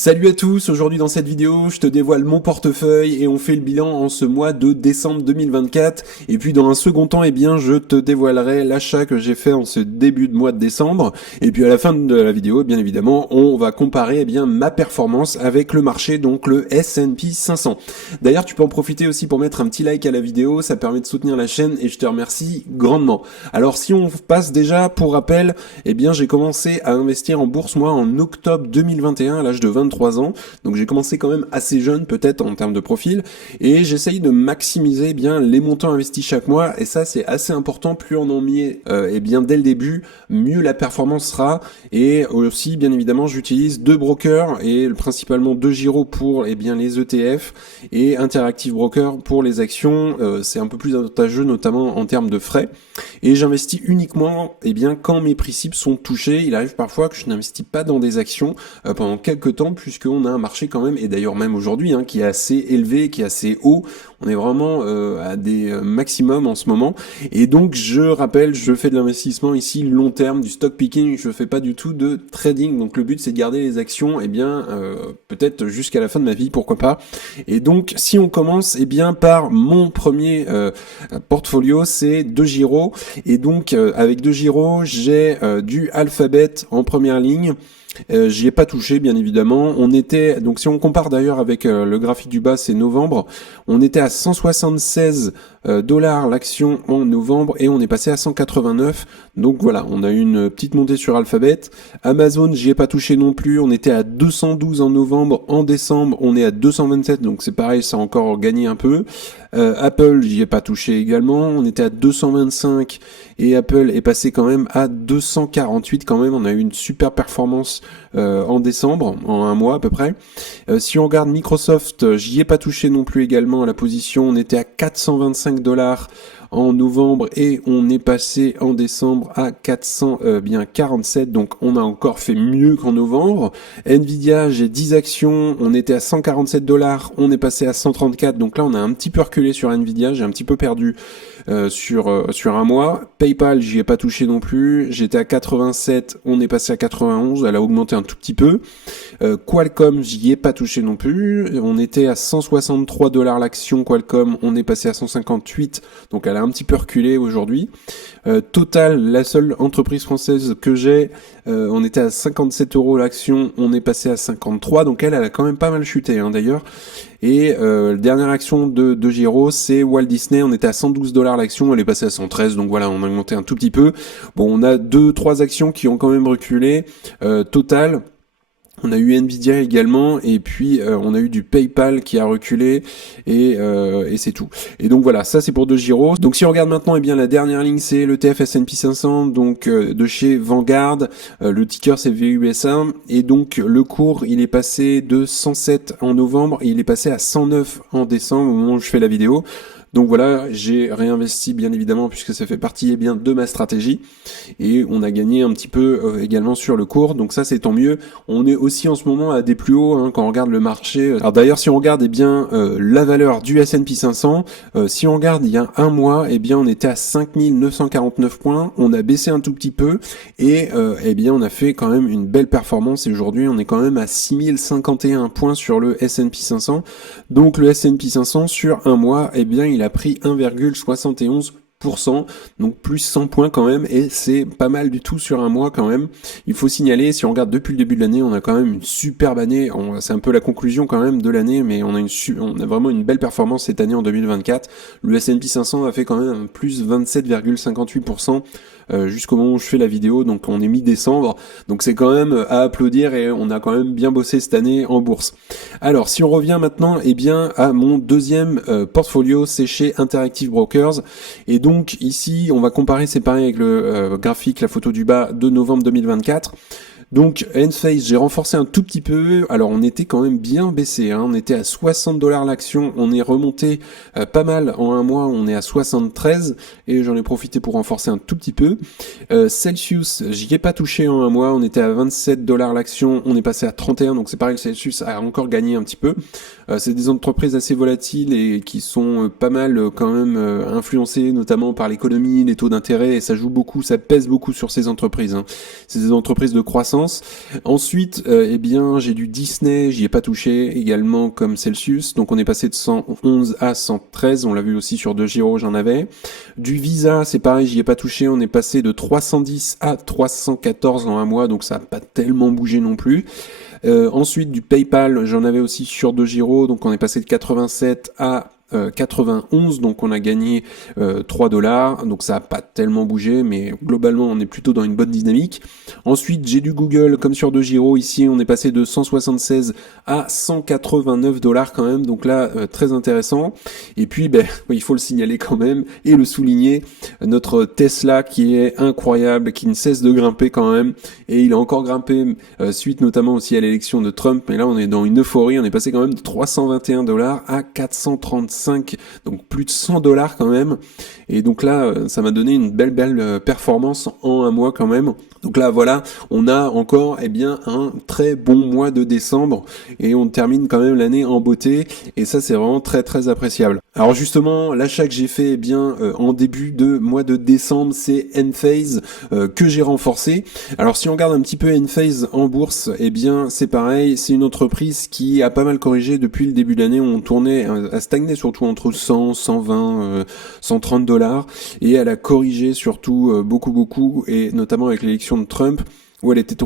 Salut à tous, aujourd'hui dans cette vidéo, je te dévoile mon portefeuille et on fait le bilan en ce mois de décembre 2024. Et puis dans un second temps, je te dévoilerai l'achat que j'ai fait en ce début de mois de décembre. Et puis à la fin de la vidéo, bien évidemment, on va comparer ma performance avec le marché, donc le S&P 500. D'ailleurs, tu peux en profiter aussi pour mettre un petit like à la vidéo, ça permet de soutenir la chaîne et je te remercie grandement. Alors si on passe déjà, pour rappel, j'ai commencé à investir en bourse moi en octobre 2021 à l'âge de 23 ans, donc j'ai commencé quand même assez jeune peut-être en termes de profil, et j'essaye de maximiser les montants investis chaque mois, et ça c'est assez important. Plus on en met dès le début, mieux la performance sera. Et aussi bien évidemment j'utilise deux brokers, et principalement DeGiro pour les ETF et Interactive Broker pour les actions. C'est un peu plus avantageux notamment en termes de frais, et j'investis uniquement quand mes principes sont touchés. Il arrive parfois que je n'investis pas dans des actions pendant quelques temps, puisqu'on a un marché quand même, et d'ailleurs même aujourd'hui, qui est assez élevé, qui est assez haut. On est vraiment à des maximums en ce moment. Et donc je rappelle, je fais de l'investissement ici long terme, du stock picking, je fais pas du tout de trading. Donc le but c'est de garder les actions peut-être jusqu'à la fin de ma vie, pourquoi pas. Et donc si on commence par mon premier portfolio, c'est DeGiro. Et donc avec DeGiro, j'ai du Alphabet en première ligne. J'y ai pas touché, bien évidemment. On était, donc si on compare d'ailleurs avec le graphique du bas, c'est novembre, on était à 176 dollars l'action en novembre, et on est passé à 189. Donc voilà, on a eu une petite montée sur Alphabet. Amazon, j'y ai pas touché non plus. On était à 212 en novembre. En décembre, on est à 227, donc c'est pareil, ça a encore gagné un peu. Apple, j'y ai pas touché également. On était à 225 et Apple est passé quand même à 248 quand même. On a eu une super performance en décembre, en un mois à peu près. Si on regarde Microsoft, j'y ai pas touché non plus également à la position. On était à 425 dollars en novembre, et on est passé en décembre à 447, donc on a encore fait mieux qu'en novembre. Nvidia, j'ai 10 actions, on était à 147 dollars, on est passé à 134, donc là on a un petit peu reculé sur Nvidia, j'ai un petit peu perdu sur un mois. PayPal, j'y ai pas touché non plus, j'étais à 87, on est passé à 91, elle a augmenté un tout petit peu. Qualcomm, j'y ai pas touché non plus, on était à 163 dollars l'action Qualcomm, on est passé à 158, donc elle a un petit peu reculé aujourd'hui. Total, la seule entreprise française que j'ai, on était à 57 euros l'action, on est passé à 53, donc elle a quand même pas mal chuté d'ailleurs. Et dernière action de Giro, c'est Walt Disney, on était à 112 dollars l'action, elle est passée à 113, donc voilà, on a monté un tout petit peu. Bon, on a 2-3 actions qui ont quand même reculé. Total, on a eu Nvidia également, et puis on a eu du PayPal qui a reculé, et c'est tout. Et donc voilà, ça c'est pour DeGiro. Donc si on regarde maintenant, la dernière ligne c'est l'ETF S&P 500, donc de chez Vanguard. Le ticker c'est VUSA, et donc le cours il est passé de 107 en novembre, et il est passé à 109 en décembre au moment où je fais la vidéo. Donc voilà, j'ai réinvesti bien évidemment, puisque ça fait partie de ma stratégie, et on a gagné un petit peu également sur le cours, donc ça c'est tant mieux. On est aussi en ce moment à des plus hauts quand on regarde le marché. Alors d'ailleurs, si on regarde la valeur du S&P 500, si on regarde il y a un mois, on était à 5949 points, on a baissé un tout petit peu, et on a fait quand même une belle performance, et aujourd'hui on est quand même à 6051 points sur le S&P 500. Donc le S&P 500 sur un mois, il a pris 1,71%, donc plus 100 points quand même, et c'est pas mal du tout sur un mois quand même. Il faut signaler, si on regarde depuis le début de l'année, on a quand même une superbe année. C'est un peu la conclusion quand même de l'année, mais on a vraiment une belle performance cette année en 2024. Le S&P 500 a fait quand même un plus 27,58% jusqu'au moment où je fais la vidéo, donc on est mi-décembre, donc c'est quand même à applaudir, et on a quand même bien bossé cette année en bourse. Alors si on revient maintenant à mon deuxième portfolio, c'est chez Interactive Brokers, et donc ici on va comparer, c'est pareil avec le graphique, la photo du bas de novembre 2024. Donc Enphase, j'ai renforcé un tout petit peu. Alors on était quand même bien baissé, on était à 60 dollars l'action, on est remonté pas mal en un mois, on est à 73, et j'en ai profité pour renforcer un tout petit peu. Celsius, j'y ai pas touché en un mois, on était à 27 dollars l'action, on est passé à 31, donc c'est pareil, Celsius a encore gagné un petit peu. C'est des entreprises assez volatiles et qui sont pas mal quand même influencées notamment par l'économie, les taux d'intérêt, et ça joue beaucoup, ça pèse beaucoup sur ces entreprises. C'est des entreprises de croissance, sens. Ensuite, eh bien, j'ai du Disney, j'y ai pas touché, également comme Celsius, donc on est passé de 111 à 113, on l'a vu aussi sur DEGIRO, j'en avais. Du Visa, c'est pareil, j'y ai pas touché, on est passé de 310 à 314 en un mois, donc ça a pas tellement bougé non plus. Ensuite, du PayPal, j'en avais aussi sur DEGIRO, donc on est passé de 87 à 91, donc on a gagné 3 dollars, donc ça a pas tellement bougé, mais globalement on est plutôt dans une bonne dynamique. Ensuite j'ai du Google comme sur DEGIRO, ici on est passé de 176 à 189 dollars quand même, donc là très intéressant. Et puis il faut le signaler quand même et le souligner, notre Tesla qui est incroyable, qui ne cesse de grimper quand même, et il a encore grimpé suite notamment aussi à l'élection de Trump, mais là on est dans une euphorie, on est passé quand même de 321 dollars à 435, donc plus de 100 dollars quand même, et donc là ça m'a donné une belle performance en un mois quand même. Donc là voilà, on a encore un très bon mois de décembre et on termine quand même l'année en beauté, et ça c'est vraiment très appréciable. Alors justement, l'achat que j'ai fait en début de mois de décembre, c'est Enphase que j'ai renforcé. Alors si on regarde un petit peu Enphase en bourse, c'est pareil, c'est une entreprise qui a pas mal corrigé depuis le début de l'année. On tournait à stagner surtout entre 100, 120, 130 dollars, et elle a corrigé surtout beaucoup, et notamment avec l'élection de Trump, où elle était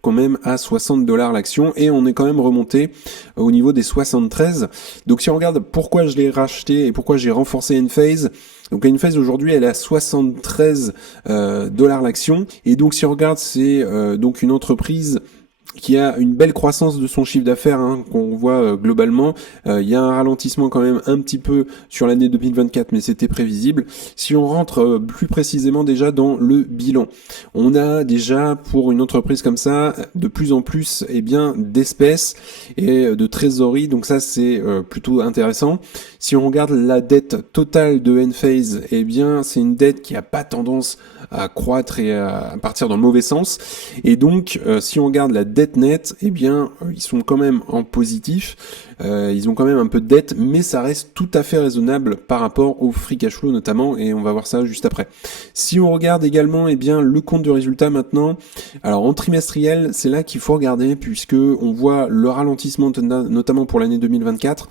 quand même à 60 dollars l'action, et on est quand même remonté au niveau des 73. Donc si on regarde pourquoi je l'ai racheté et pourquoi j'ai renforcé Enphase, donc Enphase aujourd'hui elle est à 73 dollars l'action, et donc si on regarde c'est donc une entreprise qui a une belle croissance de son chiffre d'affaires, qu'on voit globalement. Il y a un ralentissement quand même un petit peu sur l'année 2024, mais c'était prévisible. Si on rentre plus précisément déjà dans le bilan, on a déjà pour une entreprise comme ça de plus en plus d'espèces et de trésorerie, donc ça c'est plutôt intéressant. Si on regarde la dette totale de Enphase, c'est une dette qui a pas tendance à croître et à partir dans le mauvais sens, et donc si on regarde la dette nette, ils sont quand même en positif, ils ont quand même un peu de dette, mais ça reste tout à fait raisonnable par rapport au free cash flow notamment, et on va voir ça juste après. Si on regarde également le compte de résultat maintenant, alors en trimestriel, c'est là qu'il faut regarder, puisque on voit le ralentissement notamment pour l'année 2024.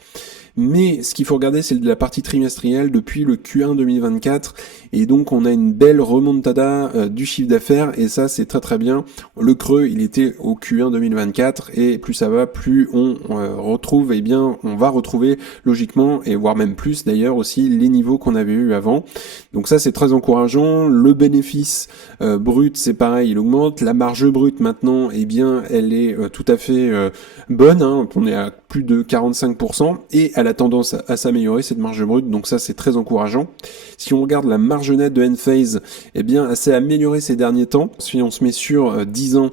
Mais ce qu'il faut regarder, c'est de la partie trimestrielle depuis le Q1 2024, et donc on a une belle remontada du chiffre d'affaires, et ça c'est très bien. Le creux il était au Q1 2024, et plus ça va, plus on retrouve, on va retrouver logiquement, et voire même plus d'ailleurs aussi, les niveaux qu'on avait eu avant. Donc ça c'est très encourageant. Le bénéfice brut c'est pareil, il augmente. La marge brute maintenant, elle est tout à fait bonne, on est à plus de 45%, et elle a tendance à s'améliorer cette marge brute, donc ça c'est très encourageant. Si on regarde la marge nette de Enphase, elle s'est améliorée ces derniers temps. Si on se met sur 10 ans,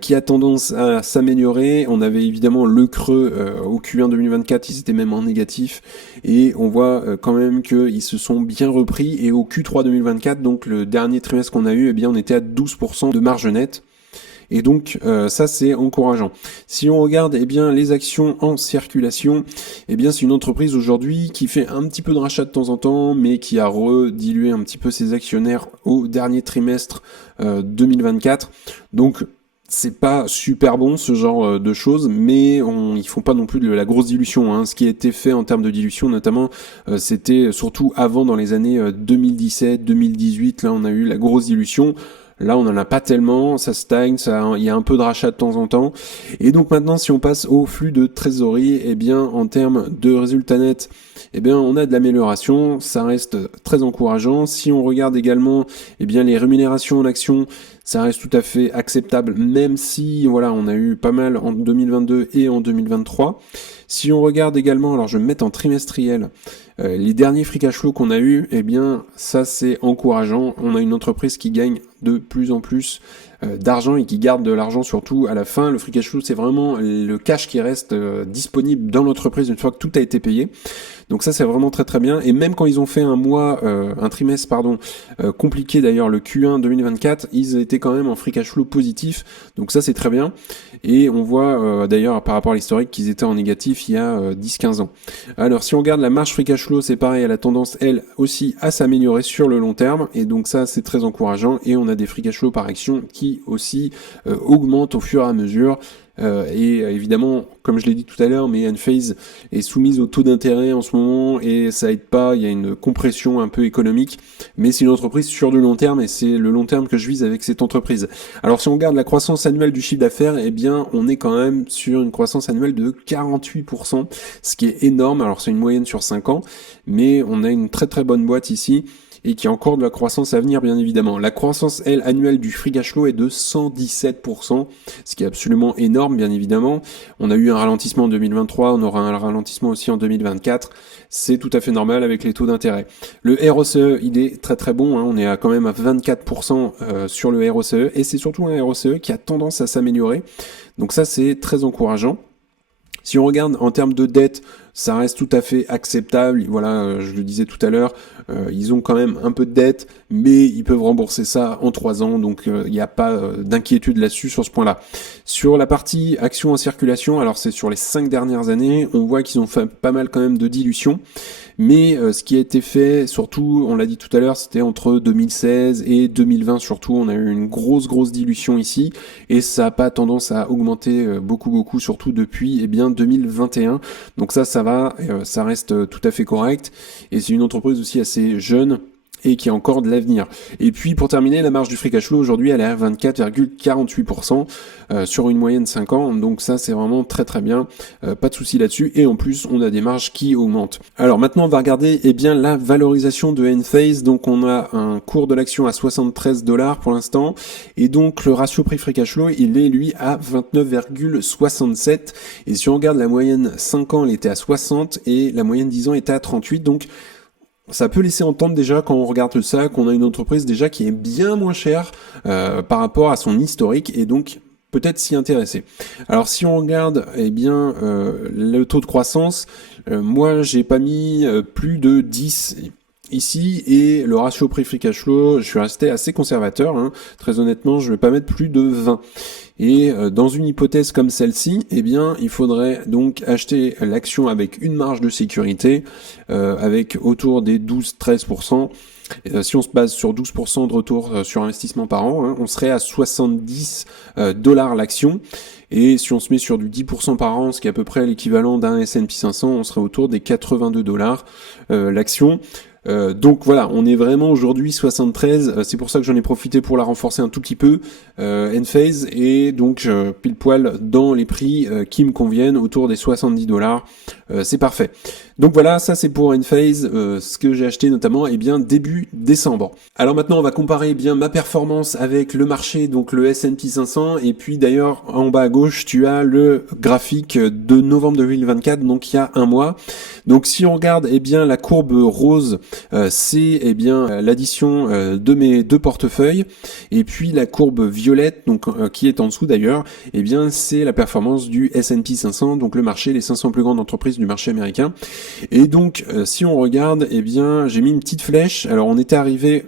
qui a tendance à s'améliorer, on avait évidemment le creux au Q1 2024, ils étaient même en négatif, et on voit quand même qu'ils se sont bien repris, et au Q3 2024, donc le dernier trimestre qu'on a eu, on était à 12% de marge nette. Et donc ça c'est encourageant. Si on regarde les actions en circulation, c'est une entreprise aujourd'hui qui fait un petit peu de rachat de temps en temps, mais qui a redilué un petit peu ses actionnaires au dernier trimestre 2024. Donc c'est pas super bon ce genre de choses, mais ils font pas non plus de la grosse dilution. Ce qui a été fait en termes de dilution notamment, c'était surtout avant, dans les années 2017, 2018, là on a eu la grosse dilution. Là, on n'en a pas tellement, ça stagne, il y a un peu de rachat de temps en temps. Et donc maintenant, si on passe au flux de trésorerie, en termes de résultats nets, on a de l'amélioration, ça reste très encourageant. Si on regarde également, les rémunérations en actions, ça reste tout à fait acceptable, même si, on a eu pas mal en 2022 et en 2023. Si on regarde également, alors je vais me mettre en trimestriel, les derniers free cash flow qu'on a eu, ça c'est encourageant. On a une entreprise qui gagne de plus en plus d'argent, et qui garde de l'argent surtout à la fin. Le free cash flow, c'est vraiment le cash qui reste disponible dans l'entreprise une fois que tout a été payé. Donc ça c'est vraiment très bien, et même quand ils ont fait un trimestre compliqué d'ailleurs, le Q1 2024, ils étaient quand même en free cash flow positif, donc ça c'est très bien. Et on voit d'ailleurs par rapport à l'historique qu'ils étaient en négatif il y a 10-15 ans. Alors si on regarde la marge free cash flow, c'est pareil, elle a tendance elle aussi à s'améliorer sur le long terme, et donc ça c'est très encourageant, et on a des free cash flow par action qui qui aussi augmente au fur et à mesure. Et évidemment, comme je l'ai dit tout à l'heure, mais Enphase est soumise au taux d'intérêt en ce moment et ça aide pas, il y a une compression un peu économique, mais c'est une entreprise sur du long terme et c'est le long terme que je vise avec cette entreprise. Alors si on regarde la croissance annuelle du chiffre d'affaires, eh bien on est quand même sur une croissance annuelle de 48%, ce qui est énorme. Alors c'est une moyenne sur 5 ans, mais on a une très très bonne boîte ici et qui a encore de la croissance à venir, bien évidemment. La croissance, elle, annuelle du free cash flow est de 117%, ce qui est absolument énorme, bien évidemment. On a eu un ralentissement en 2023, on aura un ralentissement aussi en 2024. C'est tout à fait normal avec les taux d'intérêt. Le ROCE, il est très très bon, hein. On est quand même à 24% sur le ROCE, et c'est surtout un ROCE qui a tendance à s'améliorer. Donc ça, c'est très encourageant. Si on regarde en termes de dette, ça reste tout à fait acceptable. Voilà, je le disais tout à l'heure, ils ont quand même un peu de dette, mais ils peuvent rembourser ça en 3 ans, donc il n'y a pas d'inquiétude là-dessus sur ce point-là. Sur la partie actions en circulation, alors c'est sur les 5 dernières années, on voit qu'ils ont fait pas mal quand même de dilution. Mais ce qui a été fait, surtout, on l'a dit tout à l'heure, c'était entre 2016 et 2020 surtout, on a eu une grosse dilution ici, et ça n'a pas tendance à augmenter beaucoup, surtout depuis 2021. Donc ça va, ça reste tout à fait correct, et c'est une entreprise aussi assez jeune, et qui a encore de l'avenir. Et puis pour terminer, la marge du free cash flow aujourd'hui elle est à 24,48% sur une moyenne 5 ans, donc ça c'est vraiment très très bien, pas de souci là-dessus, et en plus on a des marges qui augmentent. Alors maintenant on va regarder la valorisation de Enphase. Donc on a un cours de l'action à 73 $ pour l'instant, et donc le ratio prix free cash flow il est lui à 29,67, et si on regarde la moyenne 5 ans elle était à 60 et la moyenne 10 ans était à 38, donc ça peut laisser entendre déjà quand on regarde ça qu'on a une entreprise déjà qui est bien moins chère par rapport à son historique, et donc peut-être s'y intéresser. Alors si on regarde le taux de croissance, moi j'ai pas mis plus de 10 ici, et le ratio prix free cash flow, je suis resté assez conservateur, hein. Très honnêtement, je vais pas mettre plus de 20. Et dans une hypothèse comme celle-ci, il faudrait donc acheter l'action avec une marge de sécurité, avec autour des 12-13%. Si on se base sur 12% de retour sur investissement par an, hein, on serait à 70 $ l'action. Et si on se met sur du 10% par an, ce qui est à peu près l'équivalent d'un S&P 500, on serait autour des 82 $ l'action. Donc voilà, on est vraiment aujourd'hui 73, c'est pour ça que j'en ai profité pour la renforcer un tout petit peu, Enphase, et donc pile poil dans les prix qui me conviennent, autour des 70 $, c'est parfait. Donc voilà, ça c'est pour Enphase, ce que j'ai acheté notamment début décembre. Alors maintenant on va comparer ma performance avec le marché, donc le S&P 500, et puis d'ailleurs en bas à gauche tu as le graphique de novembre 2024, donc il y a un mois. Donc si on regarde la courbe rose, c'est l'addition de mes deux portefeuilles, et puis la courbe violette, donc qui est en dessous d'ailleurs, c'est la performance du S&P 500, donc le marché, les 500 plus grandes entreprises du marché américain. Et donc si on regarde, j'ai mis une petite flèche. Alors on était arrivé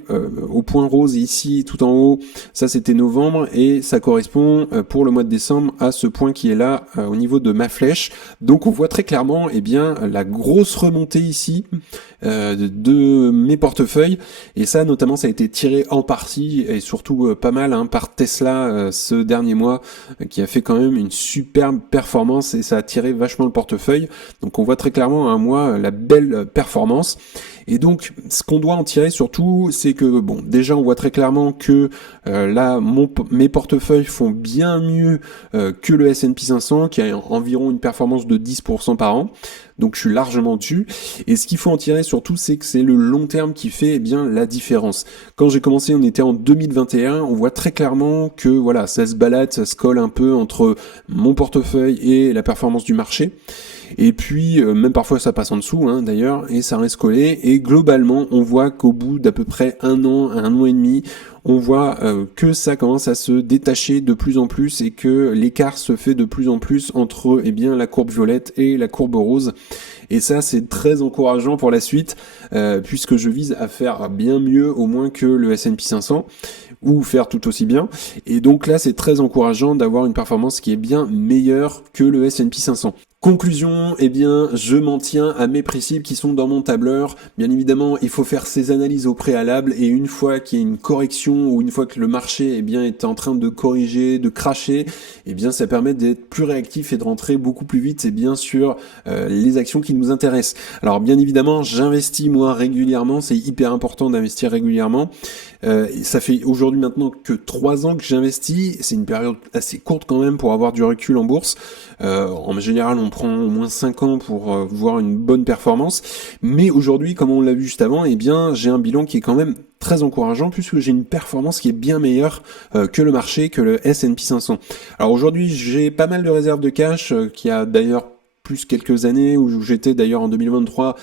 au point rose ici tout en haut, ça c'était novembre, et ça correspond pour le mois de décembre à ce point qui est là au niveau de ma flèche. Donc on voit très clairement la grosse remontée ici de mes portefeuilles, et ça notamment ça a été tiré en partie et surtout pas mal par Tesla ce dernier mois, qui a fait quand même une superbe performance, et ça a tiré vachement le portefeuille. Donc on voit très clairement un mois la belle performance. Et donc, ce qu'on doit en tirer surtout, c'est que, déjà, on voit très clairement que là, mes portefeuilles font bien mieux que le S&P 500, qui a environ une performance de 10% par an. Donc, je suis largement dessus. Et ce qu'il faut en tirer surtout, c'est que c'est le long terme qui fait la différence. Quand j'ai commencé, on était en 2021. On voit très clairement que voilà, ça se balade, ça se colle un peu entre mon portefeuille et la performance du marché. Et puis même parfois ça passe en dessous d'ailleurs, et ça reste collé, et globalement on voit qu'au bout d'à peu près un an et demi, on voit que ça commence à se détacher de plus en plus, et que l'écart se fait de plus en plus entre la courbe violette et la courbe rose. Et ça c'est très encourageant pour la suite, puisque je vise à faire bien mieux au moins que le S&P 500, ou faire tout aussi bien. Et donc là c'est très encourageant d'avoir une performance qui est bien meilleure que le S&P 500. Conclusion, eh bien, je m'en tiens à mes principes qui sont dans mon tableur. Bien évidemment, il faut faire ces analyses au préalable et une fois qu'il y a une correction ou une fois que le marché, eh bien, est en train de corriger, de cracher, eh bien, ça permet d'être plus réactif et de rentrer beaucoup plus vite, c'est bien sûr les actions qui nous intéressent. Alors, bien évidemment, j'investis moi régulièrement, c'est hyper important d'investir régulièrement. Ça fait aujourd'hui maintenant que 3 ans que j'investis, c'est une période assez courte quand même pour avoir du recul en bourse. En général, on prend au moins 5 ans pour voir une bonne performance. Mais aujourd'hui, comme on l'a vu juste avant, eh bien, j'ai un bilan qui est quand même très encourageant puisque j'ai une performance qui est bien meilleure que le marché, que le S&P 500. Alors aujourd'hui, j'ai pas mal de réserves de cash qui a d'ailleurs plus quelques années où j'étais d'ailleurs en 2023,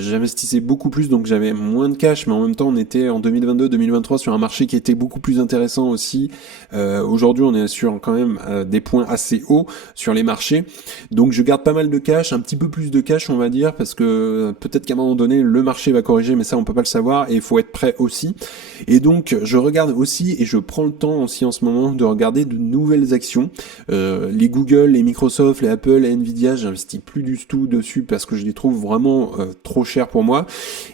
j'investissais beaucoup plus donc j'avais moins de cash, mais en même temps on était en 2022-2023 sur un marché qui était beaucoup plus intéressant aussi. Aujourd'hui on est sur quand même des points assez hauts sur les marchés, donc je garde pas mal de cash, un petit peu plus de cash on va dire, parce que peut-être qu'à un moment donné le marché va corriger, mais ça on peut pas le savoir et il faut être prêt aussi. Et donc je regarde aussi et je prends le temps aussi en ce moment de regarder de nouvelles actions, les Google, les Microsoft, les Apple, les Nvidia, j'investis plus du tout dessus parce que je les trouve vraiment trop chers pour moi,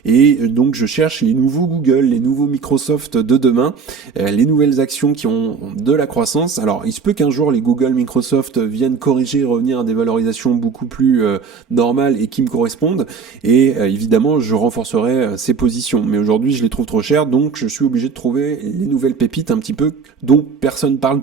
et donc je cherche les nouveaux Google, les nouveaux Microsoft de demain, les nouvelles actions qui ont de la croissance. Alors il se peut qu'un jour les Google, Microsoft viennent corriger et revenir à des valorisations beaucoup plus normales et qui me correspondent, et évidemment je renforcerai ces positions, mais aujourd'hui je les trouve trop chères, donc je suis obligé de trouver les nouvelles pépites un petit peu dont personne parle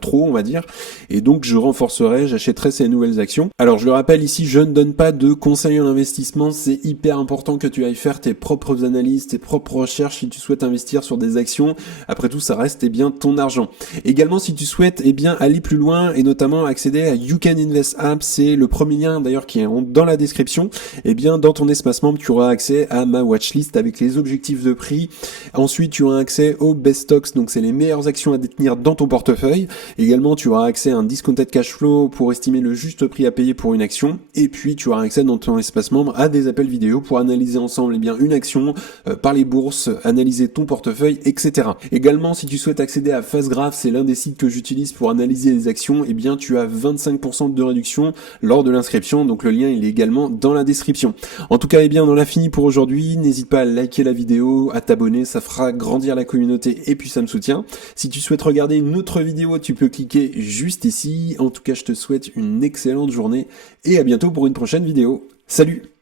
trop on va dire, et donc je renforcerai, j'achèterai ces nouvelles actions. Alors je le rappelle ici, je ne donne pas de conseils en investissement, c'est hyper important que tu ailles faire tes propres analyses, tes propres recherches si tu souhaites investir sur des actions. Après tout, ça reste bien ton argent. Également, si tu souhaites bien aller plus loin et notamment accéder à You Can Invest App, c'est le premier lien d'ailleurs qui est dans la description. Bien dans ton espace membre, tu auras accès à ma watchlist avec les objectifs de prix. Ensuite, tu auras accès aux best stocks, donc c'est les meilleures actions à détenir dans ton portefeuille. Également, tu auras accès à un discounted cash flow pour estimer le juste prix à payer pour une action, et puis tu auras accès dans ton espace membre à des appels vidéo pour analyser ensemble une action, parler bourse, analyser ton portefeuille, etc. Également, si tu souhaites accéder à FastGraph, c'est l'un des sites que j'utilise pour analyser les actions, tu as 25% de réduction lors de l'inscription, donc le lien il est également dans la description. En tout cas, on en a fini pour aujourd'hui, n'hésite pas à liker la vidéo, à t'abonner, ça fera grandir la communauté et puis ça me soutient. Si tu souhaites regarder une autre vidéo, tu peux cliquer juste ici. En tout cas, je te souhaite une excellente journée et à bientôt pour une prochaine vidéo. Salut!